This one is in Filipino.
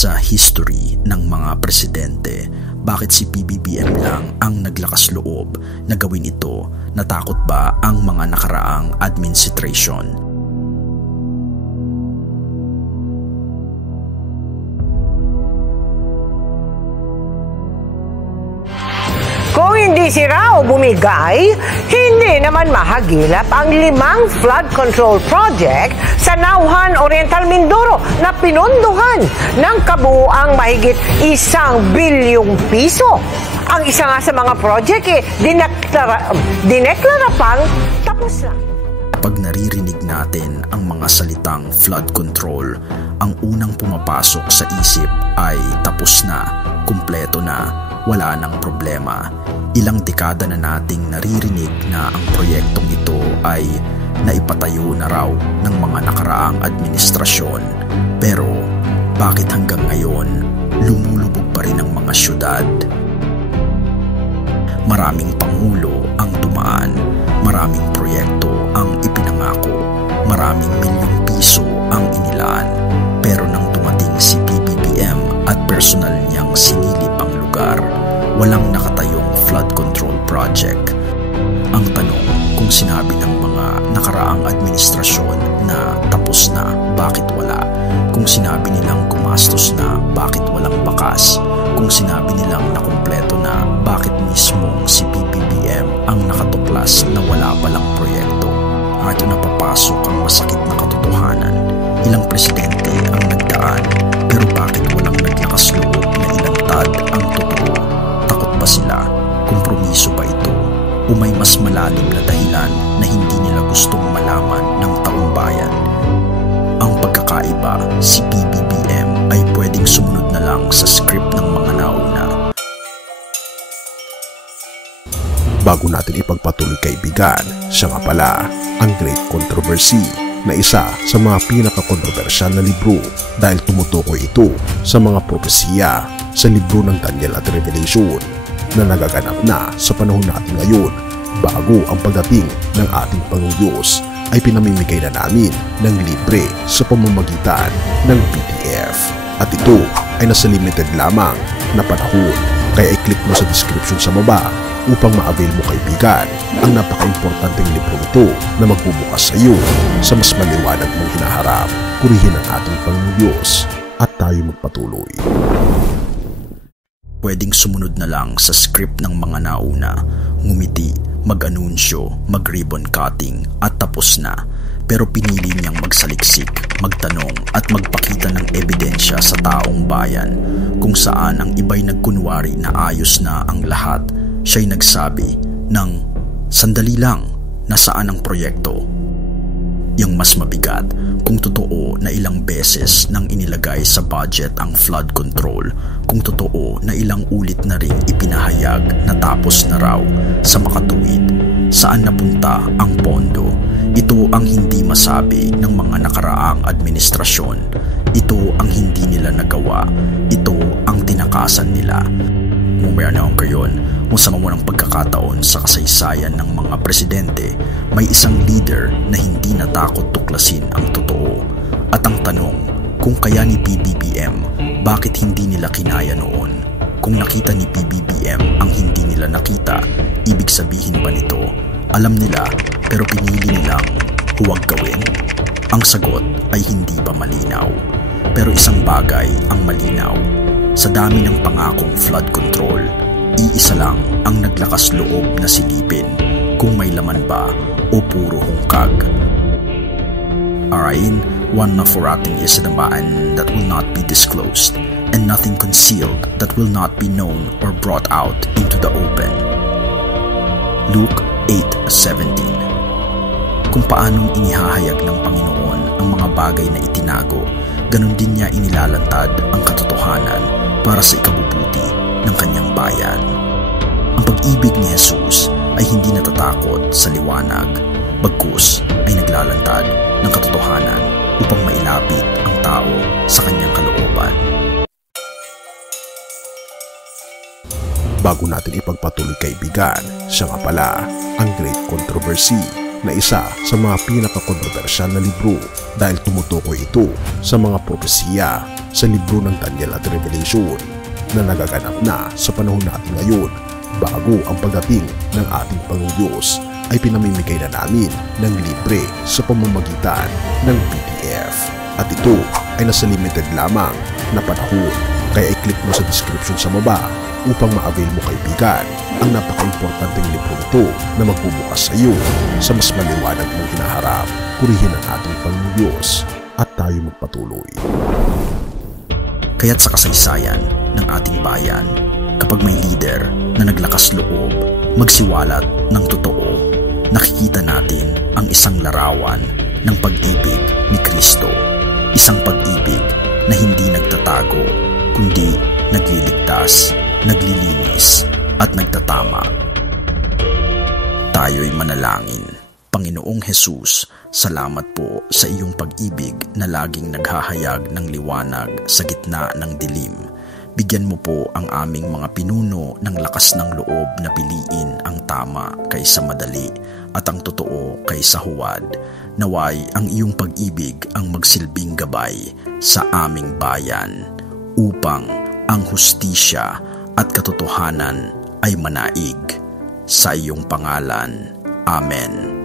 Sa history ng mga presidente, bakit si PBBM lang ang naglakas loob na gawin ito? Natakot ba ang mga nakaraang administration? Kung hindi sira o bumigay, hindi naman mahagilap ang 5 flood control project sa Nauhan Oriental Mindoro na pinondohan ng kabuuang mahigit 1 bilyong piso. Ang isa nga sa mga project dineklara pang tapos na. Pag naririnig natin ang mga salitang flood control, ang unang pumapasok sa isip ay tapos na, kumpleto na, wala nang problema. Ilang dekada na nating naririnig na ang proyektong ito ay naipatayo na raw ng mga nakaraang administrasyon. Pero bakit hanggang ngayon lumulubog pa rin ang mga syudad? Maraming pangulo ang dumaan, maraming proyekto ang ipinangako, maraming milyong piso ang inilaan. Pero nang dumating si PBBM at personal niyang sinilip ang lugar, walang nakatayong flood control project. Ang tanong, kung sinabi ng mga nakaraang administrasyon na tapos na, bakit wala? Kung sinabi nilang gumastos na, bakit walang bakas? Kung sinabi nilang nakumpleto na, bakit mismong si PBBM ang nakatuklas na wala palang proyekto? At ito napapasok ang masakit na katotohanan. Ilang presidente ang nagdaan, pero bakit walang naglakas loob na ilantad ang totoo? Takot ba sila? Kompromiso ba ito? O may mas malalim na dahilan na hindi nila gustong malaman ng taong bayan? Ang pagkakaiba, si PBBM ay pwedeng sumunod na lang sa script ng mga nauna. Bago natin ipagpatuloy kaibigan, siya nga pala ang Great Controversy na isa sa mga pinaka-kontrobersyal na libro dahil tumutukoy ito sa mga propesiya sa libro ng Daniel at Revelation na nagaganap na sa panahon natin ngayon bago ang pagdating ng ating Panginoong Diyos ay pinamimigay na namin ng libre sa pamamagitan ng PDF. At ito ay nasa limited lamang na panahon, kaya i-click mo sa description sa baba upang ma-avail mo kaibigan ang napaka-importanteng libro ito na magbubukas sa iyo sa mas maliwanag mong hinaharap. Purihin ang ating Panginoong Diyos at tayo magpatuloy. Pwedeng sumunod na lang sa script ng mga nauna, ngumiti, mag-anunsyo, mag-ribbon cutting at tapos na. Pero pinili niyang magsaliksik, magtanong at magpakita ng ebidensya sa taong bayan kung saan ang iba'y nagkunwari na ayos na ang lahat. Siya'y nagsabi ng, sandali lang, nasaan ang proyekto? Yung mas mabigat, kung totoo na ilang beses nang inilagay sa budget ang flood control, kung totoo na ilang ulit na ring ipinahayag na tapos na raw, sa makatuwid, saan napunta ang pondo? Ito ang hindi masabi ng mga nakaraang administrasyon. Ito ang hindi nila nagawa. Ito ang tinakasan nila. Mamaya na ngayon, kung sa mamunang pagkakataon sa kasaysayan ng mga presidente, may isang leader na hindi natakot tuklasin ang totoo. At ang tanong, kung kaya ni PBBM, bakit hindi nila kinaya noon? Kung nakita ni PBBM ang hindi nila nakita, ibig sabihin ba nito, alam nila pero pinili nilang huwag gawin? Ang sagot ay hindi pa malinaw. Pero isang bagay ang malinaw. Sa dami ng pangakong flood control, iisa lang ang naglakas loob na silipin kung may laman ba o puro hungkag. Arayin, one na for ating isinambaan that will not be disclosed, and nothing concealed that will not be known or brought out into the open. Luke 8:17. Kung paanong inihahayag ng Panginoon ang mga bagay na itinago, ganun din niya inilalantad ang katotohanan para sa ikabubuti ng kanyang bayan. Ang pag-ibig ni Jesus ay hindi natatakot sa liwanag, bagkus ay naglalantad ng katotohanan upang mailapit ang tao sa kanyang kalooban. Bago natin ipagpatuloy kaibigan, siya nga pala ang Great Controversy na isa sa mga pinaka-kontrobersyal na libro dahil tumutukoy ito sa mga propesiya sa libro ng Daniel at Revelation na nagaganap na sa panahon natin ngayon bago ang pagdating ng ating Panginoong Diyos ay pinamimigay na namin ng libre sa pamamagitan ng PDF. At ito ay nasa limited lamang na panahon, kaya i-click mo sa description sa baba upang ma-avail mo kaibigan ang napaka-importanteng libro nito na magbubukas sa iyo sa mas maliwanag mong hinaharap. Purihin ang ating Panginoong Diyos at tayo magpatuloy. Kaya't sa kasaysayan ng ating bayan, kapag may leader na naglakas loob, magsiwalat ng totoo, nakikita natin ang isang larawan ng pag-ibig ni Kristo. Isang pag-ibig na hindi nagtatago, kundi nagliligtas, naglilinis, at nagtatama. Tayo'y manalangin. Panginoong Hesus, salamat po sa iyong pag-ibig na laging naghahayag ng liwanag sa gitna ng dilim. Bigyan mo po ang aming mga pinuno ng lakas ng loob na piliin ang tama kaysa madali at ang totoo kaysa huwad. Naway ang iyong pag-ibig ang magsilbing gabay sa aming bayan upang ang hustisya at katotohanan ay manaig. Sa iyong pangalan. Amen.